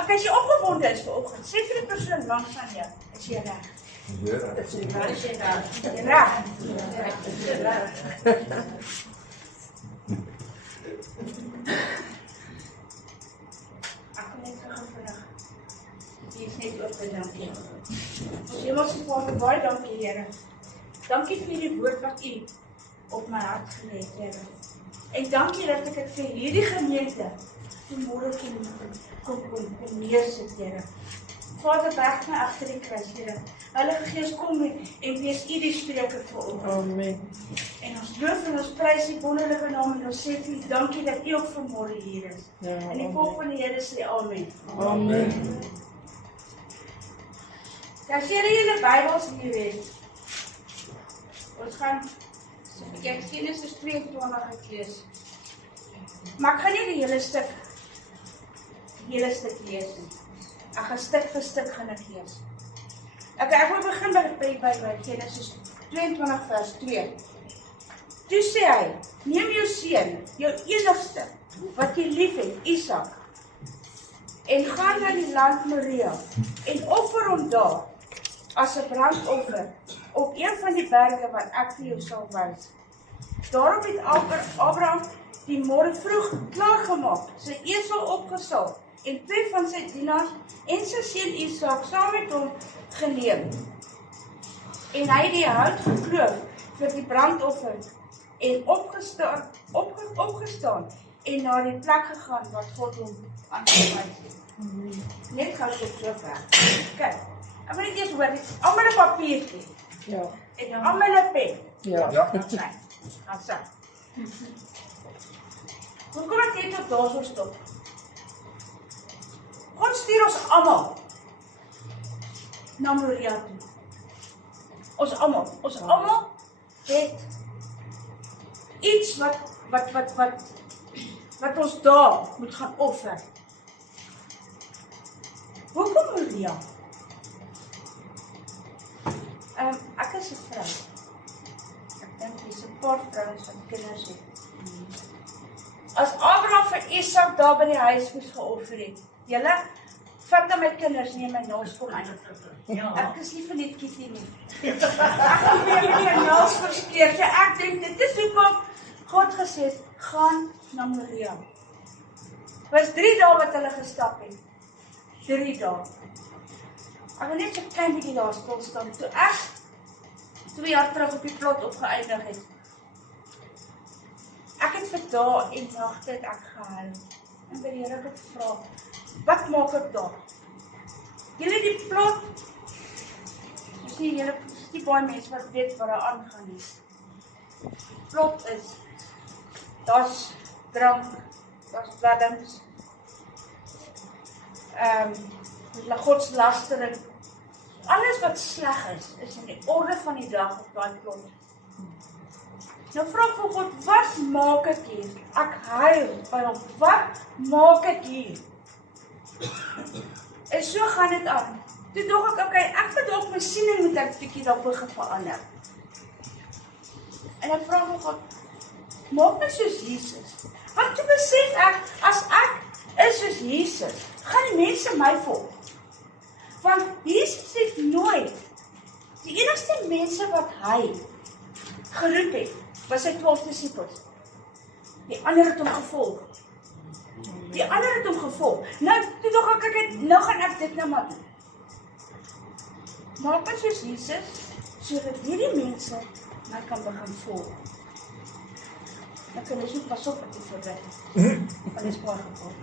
Ek as jy opgewonde is vanoggend, sê vir die persoon langs aan jou, is jy reg? Ja. Is jy reg? Ek kan net gaan vandag. Jy is net oop en dankie. Hemelse Vader, baie dankie, Here. Dankie vir die woord wat U op my hart gelê het, Here. En dankie dat ek dit vir hierdie gemeente vanmôre kon neersit, Here. Vader, berg my agter die kruis, Here. Heilige Gees, kom en wees U die spreker vir ons. Amen. En ons loof en ons prys die wonderlike naam en ons sê vir U dankie dat U ook vanmôre hier is. Ja, En die volk van die Here sê amen. Amen. As julle Bybels hier het, ons gaan Genesis 22 lees. Maar ek gaan nie die hele stuk lees nie. Ek gaan stuk vir stuk gaan ek lees. Ek wil begin by Genesis 22 vers 2. Toe sê hy, neem jou seun, jou enigste, wat jy lief het, Isak, en gaan na die land Moria, en offer hom daar, as 'n brandoffer, op een van die berge wat ek vir jou sal wys. Daarop het Abraham die môre vroeg klaargemaak, sy esel opgesaal, en 2 van sy dienaars en sy seun Isak saam met hom geneem. En hy het die hout gekloof vir die brandoffer, en opgestaan en na die plek gegaan wat God hom aangewys het. Net gou so ver. Kyk. Ek wil net eers hoor, almal 'n papiertjie. Ja. En almal 'n pen. Ja. Gaan sê. Hoekom het jy tot daarso stop? God stuur ons almal na Moria toe. Ons almal het iets wat ons daar moet gaan offer. Hoekom Moria? Ek is 'n vrou. Ek dink dis 'n paar vrouens wat kinders het. As Abraham vir Isak daar by die huis moes geoffer het, julle vat na my kinders, neem my naels kom aan. Ek is nie vir net Kitty nie. Ek het weer my naels verskeer. So ek dink dit is hoekom God gesê het, gaan na Moria. Was 3 dae wat hulle gestap het. 3 dae. Ek wil net so klein bietjie daar stil staan. Toe ek 2 jaar terug op die plot opgeëindig het. Ek het vir dae en nagte het ek gehuil. En by die Here gevra, wat maak ek daar? Julle die plot, dis nie julle, die baie mense wat weet wat daar aangaan nie. Plot is, daar's drank, daar's dwelms, godslastering. Alles wat sleg is in die orde van die dag op daai plot. Nou vra ek vir God, wat maak ek hier? Ek huil by hom, wat maak ek hier? En so gaan dit aan. Toe dog ek, okay, ek moet dalk my siening moet ek bietjie dalk begin verander. En ek vra vir God, maak my soos Jesus. Want toe besef ek, as ek is soos Jesus, gaan die mense my volg. Want Jesus het nooit, die enigste mense wat hy geroep het, was sy 12 disippels. Die ander het hom gevolg. Nou, toe dog ek, nou gaan ek dit nou maar doen. Maak my soos Jesus, sodat hierdie mense my kan begin volg. Ek kan dus nie pas op wat jy voorbid. Want dit is baie gevolg.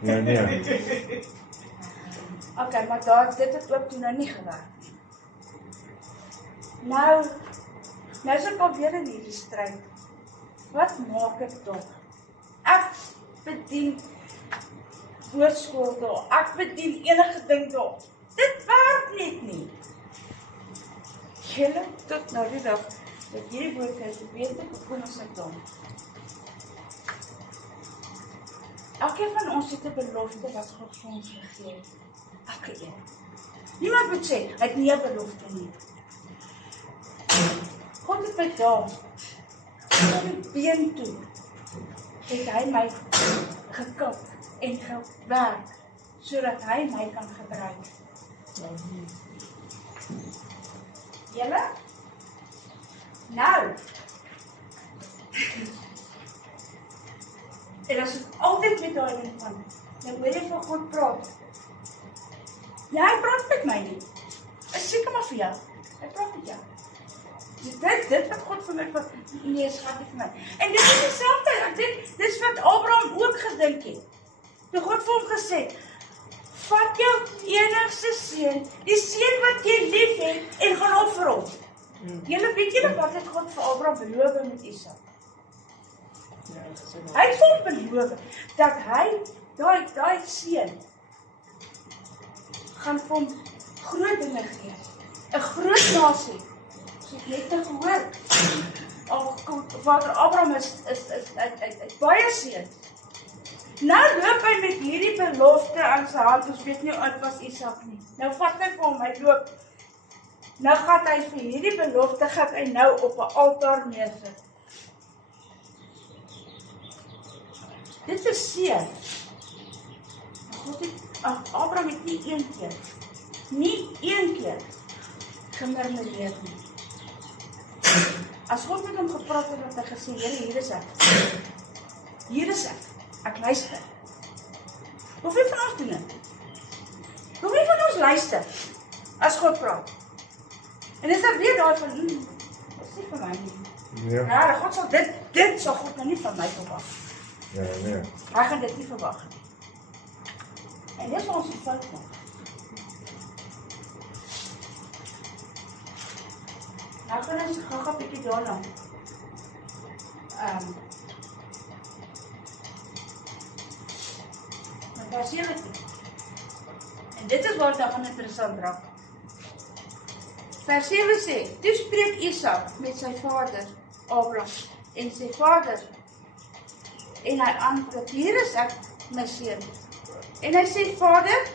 Nee. Okay, maar dit het ook toen nou nie gewerk. Nou is ek alweer in hierdie stryd. Wat maak ek toch? Ek bedien woordskool daar. Ek bedien enige ding daar. Dit werk net nie. Julle, tot nou die dag, dat hierdie woord is, weet ek hoe ons ek dan. Elkeen van ons het 'n belofte wat God vir ons gegee het. Elke een. Niemand moet sê, hy het nie 'n belofte nie. God het my daar, op die been toe, het hy my gekap en gewerk, sodat hy my kan gebruik. Julle? Nou. En as ek altyd met daai ding van, dan wil jy van God praat. Ja, hy praat met my nie. Ek seker maar vir jou. Hy praat met jou. Dit wat God vir my van, nee, schat vir my. En dit is dieselfde, dit is wat Abraham ook gedink het. Toe God vir hom gesê, vat jou enigste seun, die seun wat jy lief het, en gaan offer hom. Julle weet julle wat het God vir Abraham beloof met Isak? Hy het vir hom beloof, dat hy, daai seun, gaan vir hom groot dinge gee. 'n groot nasie. So ek net te gehoor. Vader Abraham is baie seun. Nou loop hy met hierdie belofte aan sy hand, ons weet nie wat was Isak nie. Nou vat hy vir hom, hy loop. Nou gaan hy vir hierdie belofte, gaan hy nou op 'n altaar neersit. Dit is seer. Abraham het nie een keer gemurmureer nie. As God met hom gepraat het, het hy gesê, Here, hier is ek luister. Hoeveel van ons doen dit? Hoeveel van ons luister, as God praat? En is daar weer daar van, dit is nie van my nie. Ja, God sal dit sal God nou nie van my verwag. Nee. Hy gaan dit nie verwag. En dit is ons die fout maak. Nou gaan ons gou-gou 'n bietjie daarna. Vers 17. En dit is waar dit dan interessant raak. Vers 7 sê, toe spreek Isak met sy vader, Abraham, en sy vader, en hy antwoord, hier is ek, my seun. En hy sê, Vader,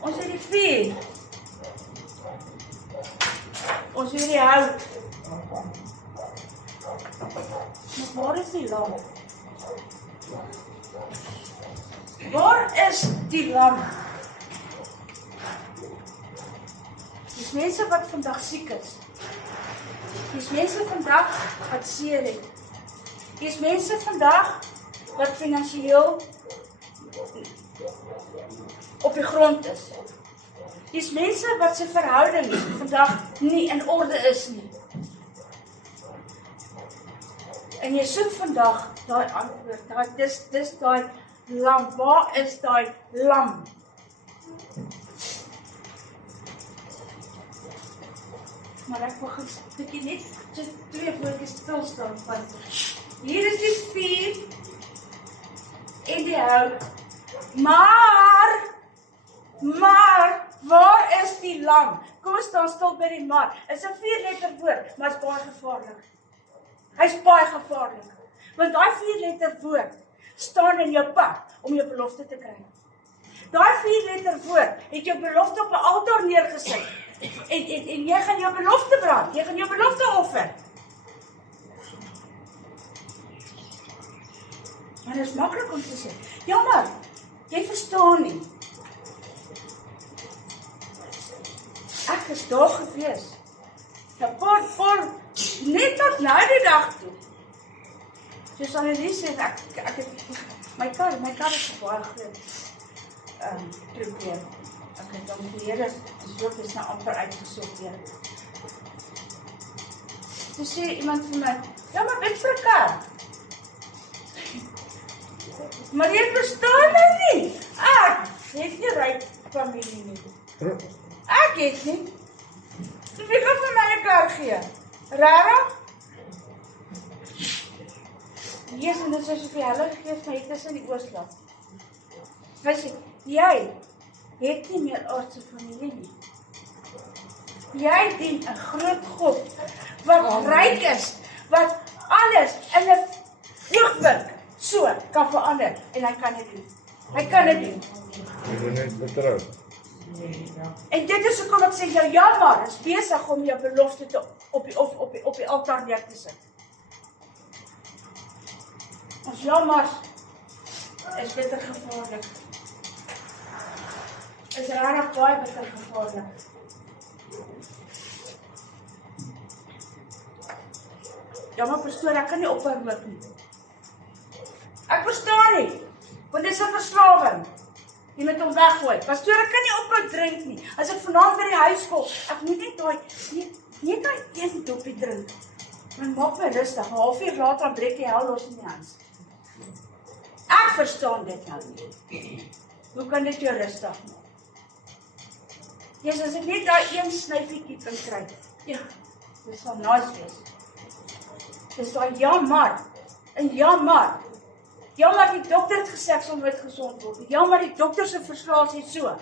ons het die vuur, ons het die hout, maar waar is die lam? Waar is die lam? Dis mense wat vandag siek is. Dis mense vandag wat seer het. Dis mense vandag wat finansiëel op die grond is. Dis mense wat se verhouding vandag nie in orde is nie. En jy soek vandag daai antwoord. Dis daai lam. Waar is daai lam? Maar ek wil net twee woordjies stilstaan van. Hier is die vuur en die hout. Maar, waar is die lam? Kom ons staan stil by die maar. Is 'n 4-letter woord, maar is baie gevaarlik. Hy's baie gevaarlik. Want daai 4-letter woord staan in jou pad om jou belofte te kry. Daai 4-letter woord het jou belofte op 'n altaar neergesit. En jy gaan jou belofte brand. Jy gaan jou belofte offer. Maar dit is maklik om te sê. Jammer, jy verstaan nie. Ek is daar gewees. Net tot na die dag toe. Soos Annelies sê, ek het my kar is baie groot probleem. Ek het dan die Here is nou amper uitgesoek weer. Toe sê iemand vir my, ja, maar bid vir 'n kar. Maar jy verstaan nou nie. Ek het nie ryk familie nie. Ek het nie. So wie kan vir my 'n kar gee? Rarig? Jesus, en dit is so vir hulle gegeef, maar het is in die oorslag. Hy sê, jy het nie meer aardse familie nie. Jy dien 'n groot God, wat ryk is, wat alles in 'n oogwink so kan verander, en hy kan dit doen. Hy kan dit doen. Jy moet net vertrou. En dit is hoekom ek sê, jou jammer is besig om jou belofte te op die altaar neer te sit. Ons jammer is bitter gevaarlik. Is rarig baie bitter gevaarlik. Ja, maar pastoor, ek kan nie ophou rook nie. Ek verstaan nie, want dit is 'n verslawing. Jy moet hom weggooi. Pastoor, ek kan nie ophou drink nie. As ek vanaand by die huis kom, ek moet net daai een dopie drink. Maar maak my rustig, 'n halfuur later dan breek jy hel los in die huis. Ek verstaan dit nou nie. Hoe kan dit jou rustig maak? Jesus, as ek net daai een snyfietjie kan kry. Ja, dit sal nice wees. Dis daai jammer. En jammer. Jammer die dokter het gesê ek sal nooit gesond word. Jammer die dokter se verslae sê so.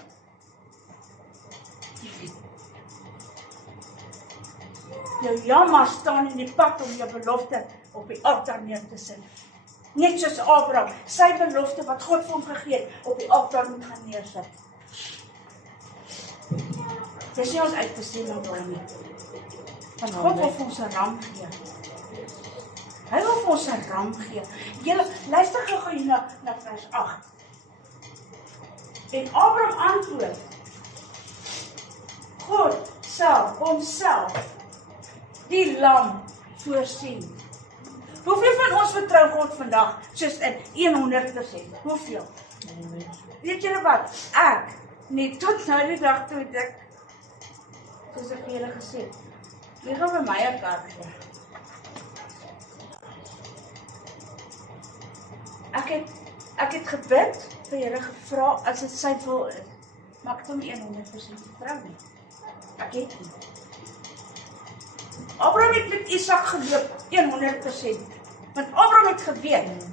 Jou jammer staan in die pad om jou belofte op die altaar neer te sit. Net soos Abraham, sy belofte wat God vir hom gegee het, op die altaar moet gaan neersit. Dis nie ons uitbestem om daai nie. Want God wil vir ons 'n ram gee. Hy wil vir ons 'n ram gee. Julle luister gou hier na vers 8. En Abraham antwoord: God sal homself die lam voorsien. Hoeveel van ons vertrou God vandag soos in 100%? Hoeveel? Weet julle wat? Ek nie tot nou die dag toe ek soos ek vir julle gesê het. Jy gaan by my 'n kaart gee. Ek het gebid vir Here gevra as dit sy wil is. Maar ek het hom 100% vertrou nie. Ek het nie. Abraham het met Isak geloop 100%. Want Abraham het geweet.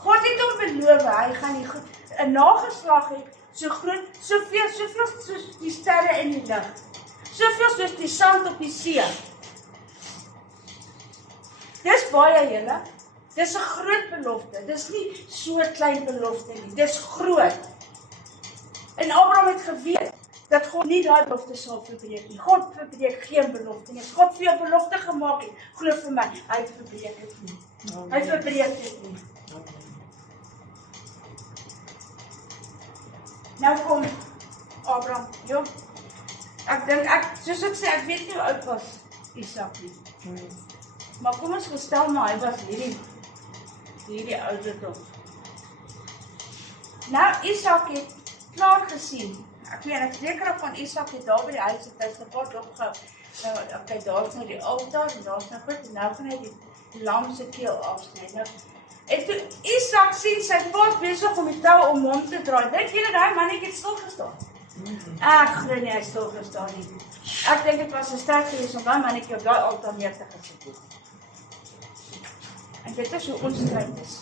God het hom beloof, hy gaan die 'n nageslag hê so groot, soveel soos die sterre in die lug. Soveel soos die sand op die see. Dis baie julle. Dis 'n groot belofte. Dis nie so 'n klein belofte nie. Dis groot. En Abraham het geweet dat God nie daai belofte sal verbreek nie. God verbreek geen belofte nie. As God vir jou belofte gemaak het, glo vir my, hy verbreek dit nie. Hy verbreek dit nie. Nou kom Abraham, joh. Ek dink soos ek sê, ek weet nie hoe oud was Isak nie. Maar kom ons gestel maar hy was hierdie ouderdom. Nou Isak het klaar gesien. Ek weet ek seker van Isak het daar by die huis het hy se pot opgehou. Nou okay, daar's nou die altaar en daar's nou goed en nou gaan hy die lam se keel afsny. Nou en toe Isak sien sy pa besig om die tou om hom te draai. Dink julle daai mannetjie het stil gestaan? Ek glo nie hy stil gestaan nie. Ek dink dit was 'n sterk gewees om daai mannetjie op daai altaar neer te gesit het. En dit is hoe ons stryd is.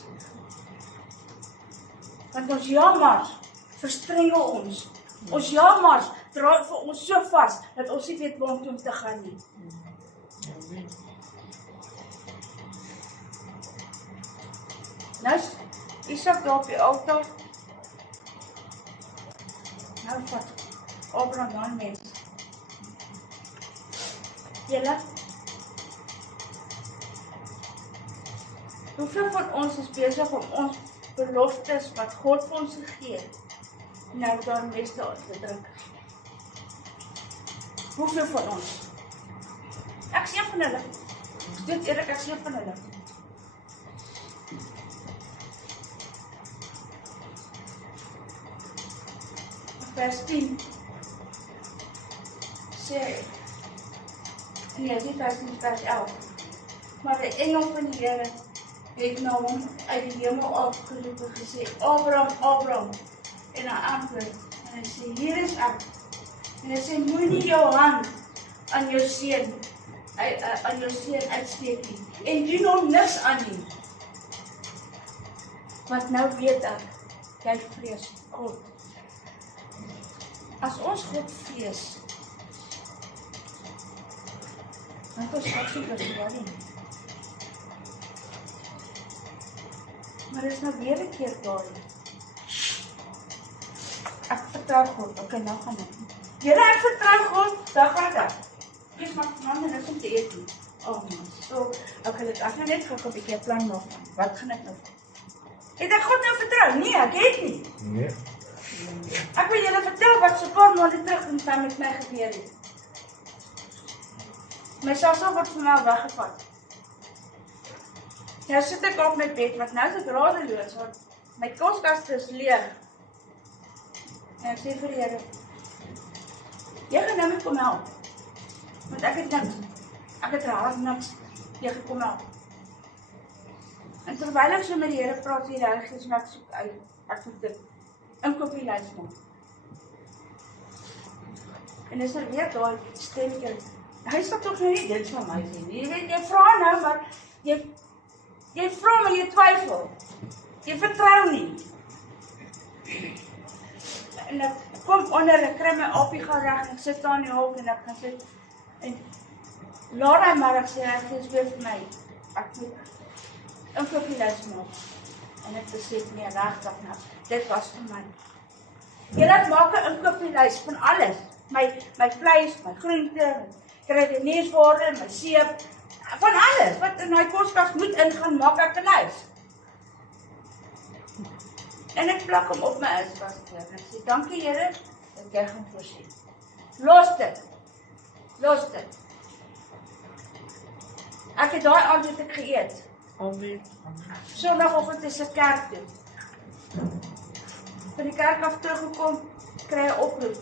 Want ons jammers verstrengel ons. Ons jammers dra vir ons so vas dat ons nie weet waar om te gaan nie. Nou, Isak daar op die altaar. Nou vat Abraham dan mens. Julle? Hoeveel van ons is besig om ons beloftes wat God vir ons gegee het, nou daar mes te druk? Hoeveel van ons? Ek sê van hulle. Dit eerlik, ek sê van hulle. Vers 10 sê, nee, die vers 10, vers 11. Maar die engel van die Here het na hom uit die hemel afgeroep en gesê, Abraham, Abraham. En hy antwoord, en hy sê, hier is ek. En hy sê, moenie jou hand aan jou seun uitsteek nie. En doen hom niks aan nie. Want nou weet ek, jy vrees God. As ons God vrees, dan kan ons God nie verstaan nie. Maar dit is nou weer 'n keer daar. Ek vertrou God, okay, nou gaan ek. Here, ek vertrou God, dan gaan ek. Ek maak man en ek kom te eet nie. Oh man, so, okay, ek gaan net gou 'n bietjie 'n plan maak. Wat gaan ek nou? Het ek God nou vertrou? Nee, ek het nie. Nee. Ek wil julle vertel wat so 'n paar maande terug met my gebeur het. My Sassa word vir my weggevat. Nou sit ek op my bed, want nou is ek radeloos, want my koskas is leeg. En ek sê vir die Here, jy gaan nou met kom help. Want ek het niks. Ek het raar niks. Jy gaan kom help. En terwyl ek so met die Here praat, die Heilige Gees my soek uit. Ek voel dit. Inkopieslys maak. En dis er weer daai stemmetjie. Hy sê tog nou nie dit van my sê nie. Jy weet, jy vra nou, maar jy vra maar jy twyfel. Jy vertrou nie. En ek kom onder, ek kry my appie gereg, ek sit daar in die hok en ek gaan sit. En laat hy maar, ek sê, hy is weer vir my. Ek moet inkopieslys maak. En ek besef nie, regtig nou, dit was vir my. Jy laat maak 'n inkopieslys van alles. My vleis, my groente, kruideniersware, my seep, van alles wat in daai koskas moet ingaan, maak ek 'n lys. En ek plak hom op my yskas en ek sê, dankie Here, dat jy gaan voorsien. Los dit. Ek het daai aand het ek geëet. Amen. Sondagoggend is ek kerk toe. Van die kerk af teruggekom, kry 'n oproep.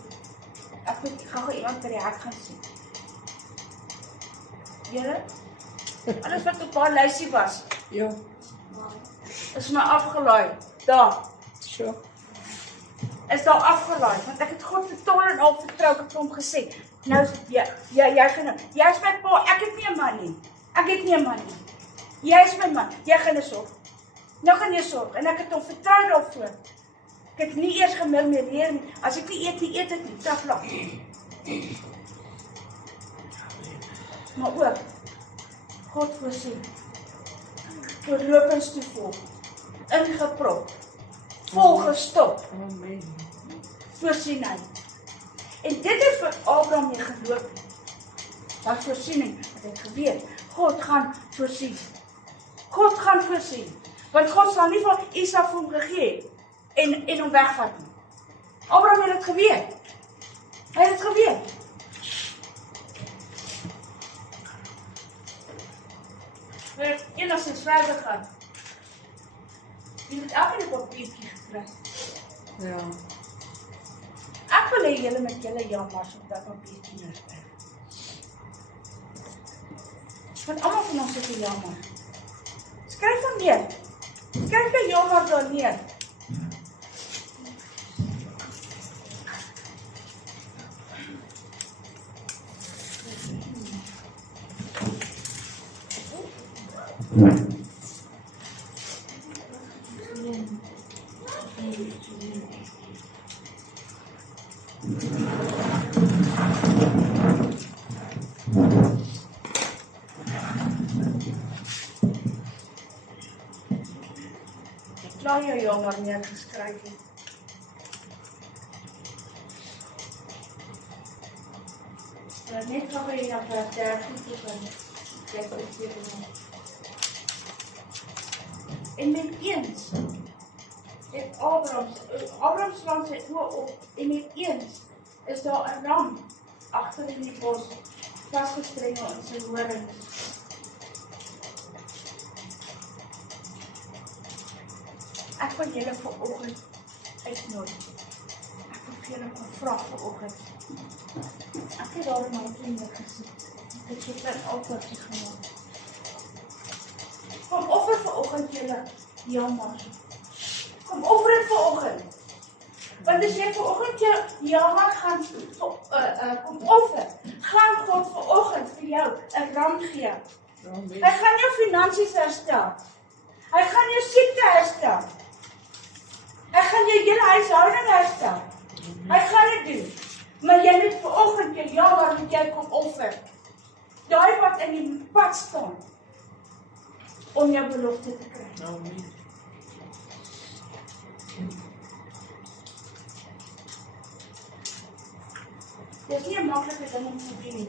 Ek moet gou iemand by die hek gaan sien. Here, alles wat op haar lysie was, Ja, is my afgelaai. Daar, so. is daar afgelaai, want ek het God totaal en al vertrou, ek het hom gesê, nou, jy gaan nou, jy is my pa, ek het nie 'n man nie, jy is my man, jy gaan nou sorg, nou gaan jy sorg, en ek het hom vertrou daarvoor, ek het nie eers gemurmureer nie, as ek nie eet ek nie, trap lang, maar ook, God voorsien, voorlopends toe vol, ingeprop, volgestop, Amen. voorsien hy. En dit het vir Abraham nie geloop. Dat voorsiening, wat hy geweet, God gaan voorsien. God gaan voorsien. Want God sal nie vir Isak vir hom gegee en hom wegvat nie. Abraham het dit geweet. Hy het dit geweet. Hy het enigstens verder gaan. Jy moet elke 'n papiertjie gekry. Ja. Ek wil hê julle met julle jammers op dat papiertjie neerskryf. Want almal van ons het 'n jammer. Skryf hom neer. Skryf 'n jammer daar neer. Klaar jou jammer neergeskryf het. Net gou hier na vir 30 toe kan ek presteer. En met eens het Abraham slaan sy oë op en met eens is daar 'n ram agter in die bos vasgestrengel in sy horings. Ek wil julle vanoggend uitnooi. Ek wil vir julle 'n vraag vanoggend. Ek het daar in my vriende gesit. Ek het 'n offertjie gemaak. Kom offer vanoggend julle jammer. Kom offer dit vanoggend. Want as jy vanoggend jou jammer gaan kom offer, gaan God vanoggend vir jou 'n ram gee. Amen. Hy gaan jou finansies herstel. Hy gaan jou siekte herstel. Hy gaan jou hele huishouding herstel. Hy gaan dit doen. Maar jy moet vanoggend jou jammer moet jy kom offer. Daai wat in die pad staan om jou belofte te kry. Amen. Dit is nie 'n maklike ding om te doen nie.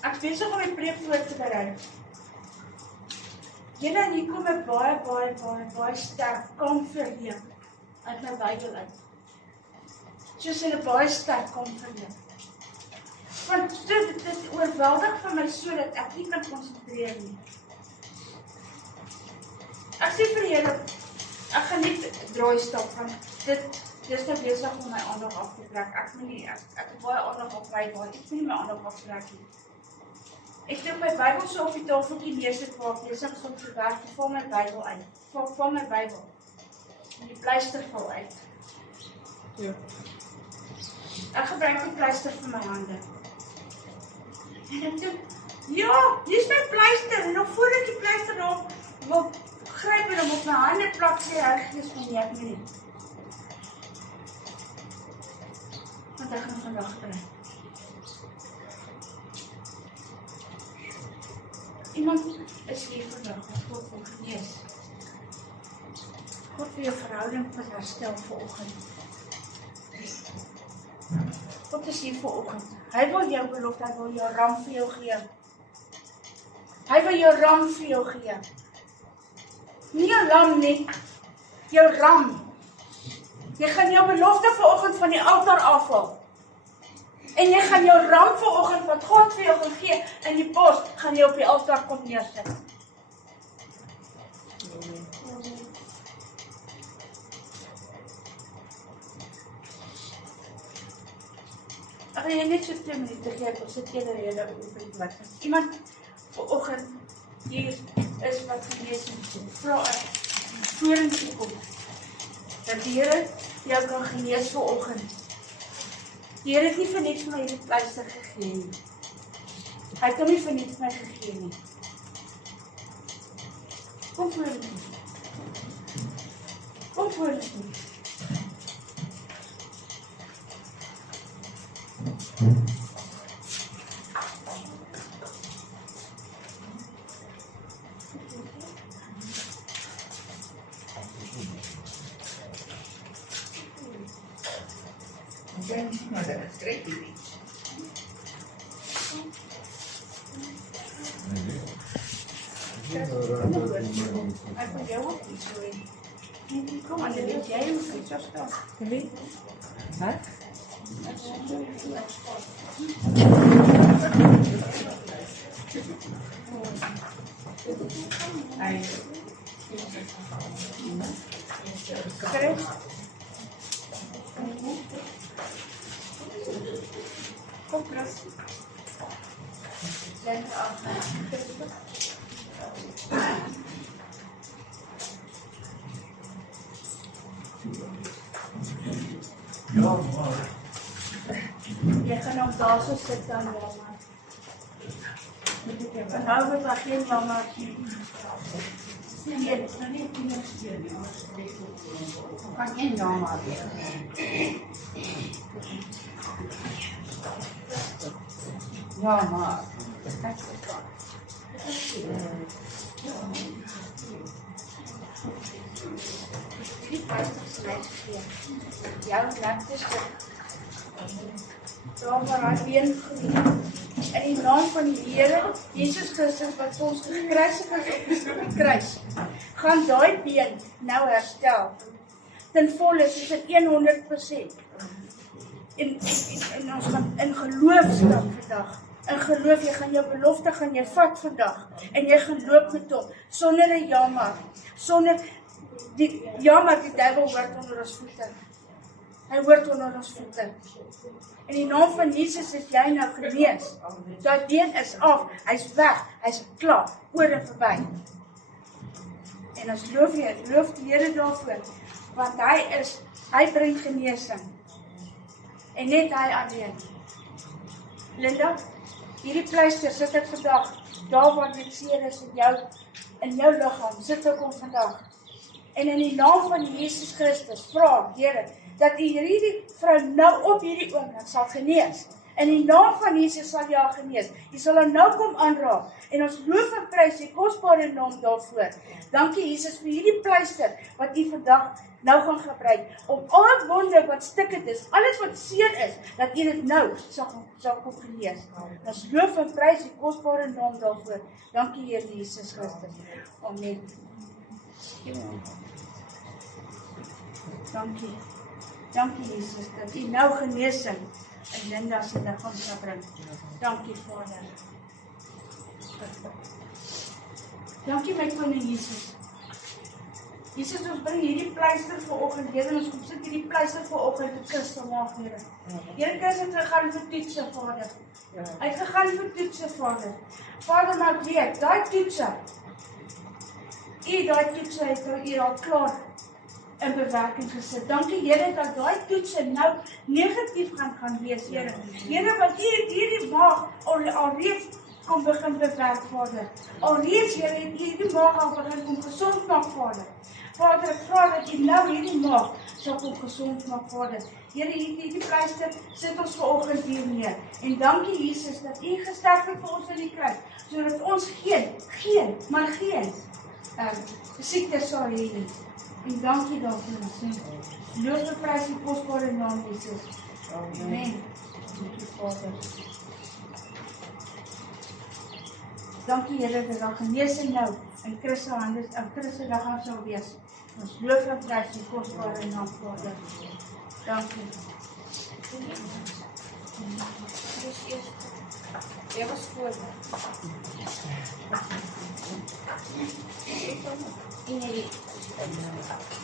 Ek besig om my preek voor te berei. Julle en hier kom 'n baie sterk konferleef uit my Bybel uit. Soos in 'n baie sterk konferleef. Want dit oorweldig vir my so dat ek nie kan konsentreer nie. Ek sê vir julle, ek gaan nie draai stap want dis nou besig om my aandag af te trek. Ek het baie aandag op my waar ek nie my aandag aftrek nie. Ek doen my Bybel so op die tafeltjie neersit waar ek besig is om te werk, val my Bybel uit. Val my Bybel. En die pleister val uit. Ja. Ek gebruik die pleister vir my hande. En ek doen, ja, hier is my pleister. En nog voordat die pleister daarop wil gryp en hom op my hande plak, sê Heilige Gees van ek nie. Want ek gaan vandag gebruik. Iemand is hier vandag wat God wil genees. God wil jou verhouding van herstel vanoggend. God is hier vanoggend. Hy wil jou belofte, hy wil jou ram vir jou gee. Hy wil jou ram vir jou gee. Nie jou lam nie, jou ram. Jy gaan jou belofte vanoggend van die altaar afhaal. En jy gaan jou ram vanoggend wat God vir jou gaan gee in die bos, gaan jy op die altaar kom neersit. Ek gaan jy net so 2 minute gee, ek sit eerder julle op die plek. Iemand vanoggend hier is wat genees en vra ek vorentoe kom. Dat die Here jou kan genees vanoggend. Die Here het nie vir niks vir my hierdie pleister gegee nie. Hy het hom nie vir niks vir my gegee nie. Kom vorentoe. Kom vorentoe. Maar dat is straight niet. Ek wil jou ook iets doen. Nee, kom aan, dit jy moet iets afstel. Wie? Wat? Chris? Kom, Chris. Lente af. Jy gaan op daar so sit dan, ja, maar. En nou word daar geen jammer nie. Nee, dit is nou nie kinders nie. Kan geen jammer wees. Ja, maar. Die pleister is net gegee. Jou lekte stuk. Daar waar hy been groei. In die naam van die Here, Jesus Christus, wat vir ons gekruisig is op die kruis, gaan daai been nou herstel. Ten volle, soos in 100%. En ons gaan in geloof stap vandag. In geloof, jy gaan jou belofte gaan jy vat vandag. En jy gaan loop met hom, sonder 'n jammer. Sonder die jammer, die duiwel hoort onder ons voete. Hy hoort onder ons voete. In die naam van Jesus is jy nou genees. Daai been is af, hy's weg, hy's klaar, oor en verby. En ons loof die Here daarvoor, want hy bring genesing. En net hy alleen. Linda, hierdie pleister sit ek vandag, daar waar dit seer is in jou liggaam, sit ek hom vandag. En in die naam van Jesus Christus, vra, Here, dat U hierdie vrou nou op hierdie oomblik sal genees. In die naam van Jesus sal jy al genees. Jy sal hom nou kom aanraak. En ons loof en prys die kosbare naam daarvoor. Dankie Jesus vir hierdie pleister wat u vandag nou gaan gebruik. Om al wonde wat stikkend is, alles wat seer is, dat u dit nou sal kom genees. Ons loof en prys die kosbare naam daarvoor. Dankie Here Jesus Christus. Amen. Dankie. Dankie Jesus dat u nou genesing in Linda se liggaam sal bring. Dankie Vader. Dankie my koning Jesus. Jesus, ons bring hierdie pleister vanoggend, Here, ons kom sit hierdie pleister vanoggend te Christus maak, Here. Here, Christus het gegaan vir toetse, Vader. Hy het gegaan vir toetse, Vader. Vader, maar ek weet, daai toetse het u al klaar in bewerking gesit. Dankie Here dat daai toetse nou negatief gaan wees, Here. Here, wat u het hierdie maag alreeds kom begin bewerk, Vader. Alreeds, Here, het u hierdie maag al begin kom gesond maak, Vader. Vader, ek vra dat u nou hierdie maag sal kom gesond maak, Vader. Here, hierdie pleister sit ons vanoggend hier neer. En dankie Jesus dat u gesterf het vir ons in die kruis, sodat ons geen siekte sal hê nie. En dankie daarvoor, ons loof en prys die kosbare naam Jesus. Amen. Dankie Vader. Dankie Here dat daar genesing nou in Christus se hande, in Christus se liggaam sal wees. Ons loof en prys die kosbare naam Vader. Dankie. Jy was voor.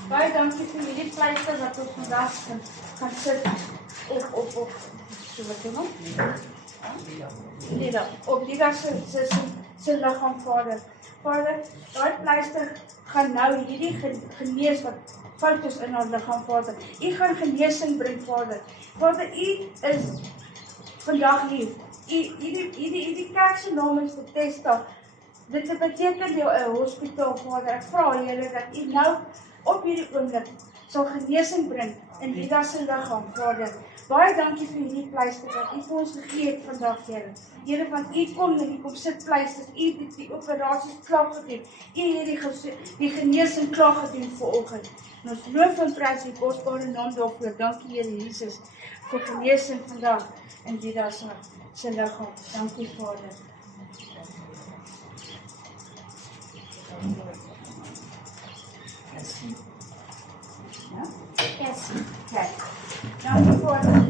Baie dankie vir hierdie pleister wat ons vandag kan sit op so wat doen ons? Op Liga se liggaam, Vader. Vader, daai pleister gaan nou hierdie genees wat fout is in haar liggaam, Vader. U gaan genesing bring, Vader. Vader, u is vandag hier. Hierdie kerk se naam is Bethesda. Dit beteken jou 'n hospitaal, Vader. Ek vra Here dat u nou op hierdie oomblik sal genesing bring in Liga se liggaam, Vader. Baie dankie vir hierdie pleister wat u vir ons gegee het vandag, Here. Here, want u kom en u kom sit pleisters, u het die operasies klaar gedoen. U het die genesing klaar gedoen vanoggend. En ons loof en prys die kosbare naam daarvoor. Dankie Here Jesus vir genesing vandag in Liga se liggaam. Dankie Vader. Yes. Okay. Dankie Vader.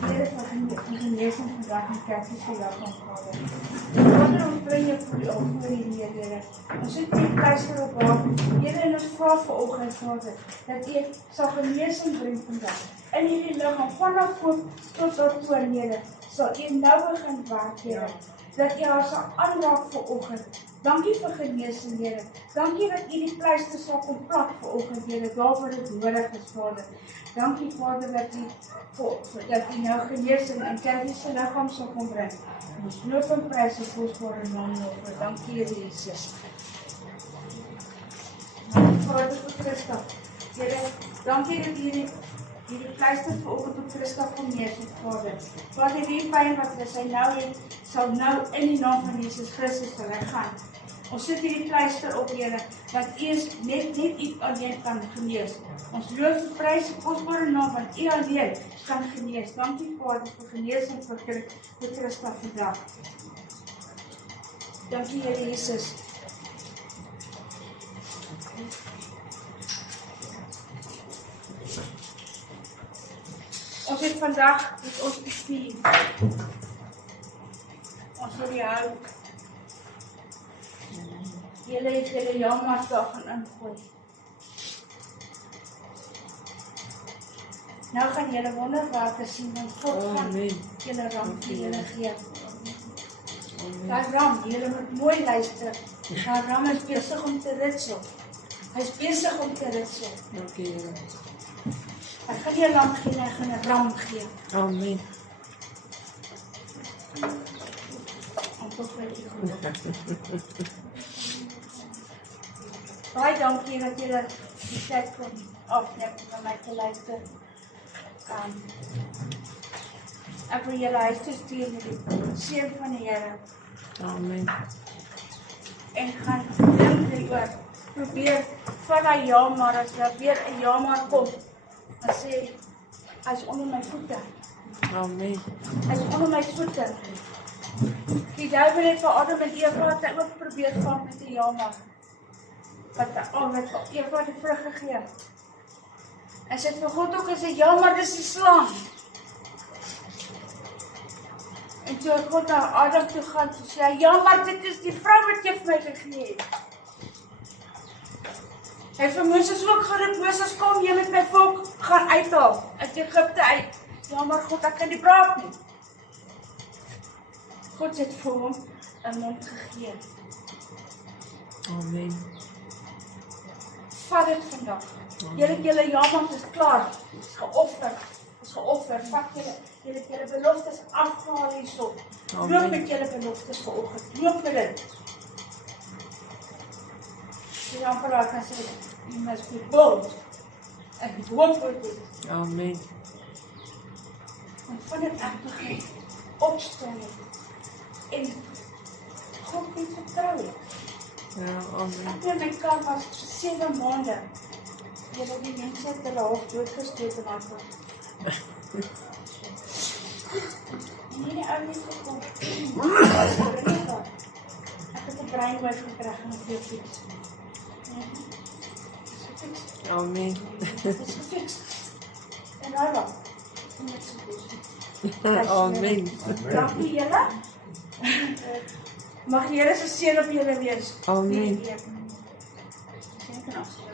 Here vir die genesing vandag in kerk se liggaam, Vader. Vader, ons bring jou voor hierdie Here. Ons sit die pleister op haar. Here, en ons vra vanoggend, Vader, dat u sal genesing bring vandag in hierdie liggaam vanaf kop tot toe, Here. Sal u nou begin werk, Here. Dat u haar sal aanraak vanoggend. Dankie vir genesing, Here. Dankie dat u die pleister sal kom plak vanoggend, Here, daar waar dit nodig is, Vader. Dankie, Vader, dat u nou genesing in kerk se liggaam sal kom bring. Ons loof en prys die kosbare naam daarvoor. Dankie, Here Jesus. Vader vir Christus. Here, dankie dat hierdie pleister vanoggend op Christus kom neersit, Vader. Vader, die pyn wat sy nou het, sal nou in die naam van Jesus Christus weggaan. Ons sit hierdie pleister op, Here, dat u net u alleen kan genees. Ons loof en prys die kosbare naam van u alleen kan genees. Dankie Vader vir genesing vir Christus vandag. Dankie Here Jesus. Ons het vandag met ons bestuur. Ons wil die hou. Julle het julle jammersdag gaan ingooi. Nou gaan julle wonderwerke sien, want God gaan julle ram vir julle gee. Daai ram, julle moet mooi luister. Daai ram is besig om te ritsel. Hy is besig om te ritsel. Dankie Here. Hy gaan nie 'n lam gee, hy gaan 'n ram gee. Amen. En tot weet jy goed. Baie dankie dat julle die tyd kon afneem om my te luister. Ek wil julle huis toe stuur met die seën van die Here. Amen. En gaan dink hieroor. Probeer van daai ja maar as jy weer 'n ja maar kom. Dan sê hy's onder my voete. Amen. Hy's onder my voete. Die duiwel het vir Adam en Eva het ook probeer vang met 'n ja maar. Wat Eva die vrug gegee. En sy het vir God ook gesê ja maar dis die slang. En toe God na Adam toe gaan, toe sê hy, ja maar dit is die vrou wat jy vir my gegee het. Hy het vir Moses ook geroep, Moses kom, jy met my volk gaan uithaal, uit Egipte uit. Ja maar God, ek kan nie praat nie. God het vir hom 'n mond gegee. Amen. Vat dit vandag. Julle ja maar, dit is klaar. Dit is geoffer. Dit is geoffer. Vat julle beloftes afgehaal hierso. Loop met julle beloftes vanoggend. Loop met dit. Die ampelaar kan sê, you must be bold. En hoop vir dit. Amen. En vanaf ek begin opstaan en God moet vertrou. Ja, amen. Ek in my kar was 7 maande. Julle die mense het hulle half doodgestoot en af. Nee, ou nie gekom. Ek het 'n brainwave gekry en ek weer fiks. Amen. Dit is gefiks. En nou wat? Amen. Dankie julle. Mag die Here se seën op julle wees. Amen. Sien kan ons.